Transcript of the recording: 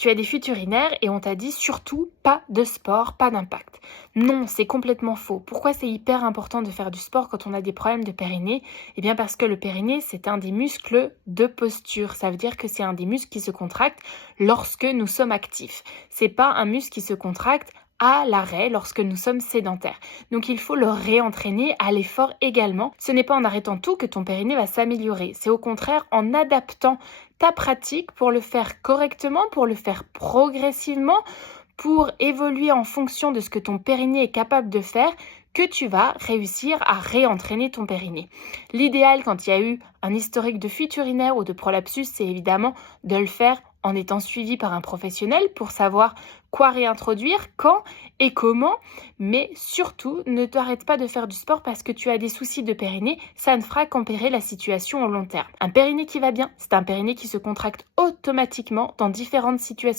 Tu as des fuites urinaires et on t'a dit surtout pas de sport, pas d'impact. Non, c'est complètement faux. Pourquoi c'est hyper important de faire du sport quand on a des problèmes de périnée? Eh bien parce que le périnée, c'est un des muscles de posture. Ça veut dire que c'est un des muscles qui se contracte lorsque nous sommes actifs. C'est pas un muscle qui se contracte à l'arrêt lorsque nous sommes sédentaires. Donc il faut le réentraîner à l'effort également. Ce n'est pas en arrêtant tout que ton périnée va s'améliorer. C'est au contraire en adaptant ta pratique pour le faire correctement, pour le faire progressivement, pour évoluer en fonction de ce que ton périnée est capable de faire, que tu vas réussir à réentraîner ton périnée. L'idéal quand il y a eu un historique de fuite urinaire ou de prolapsus, c'est évidemment de le faire en étant suivi par un professionnel pour savoir quoi réintroduire, quand et comment, mais surtout ne t'arrête pas de faire du sport parce que tu as des soucis de périnée, ça ne fera qu'empirer la situation au long terme. Un périnée qui va bien, c'est un périnée qui se contracte automatiquement dans différentes situations.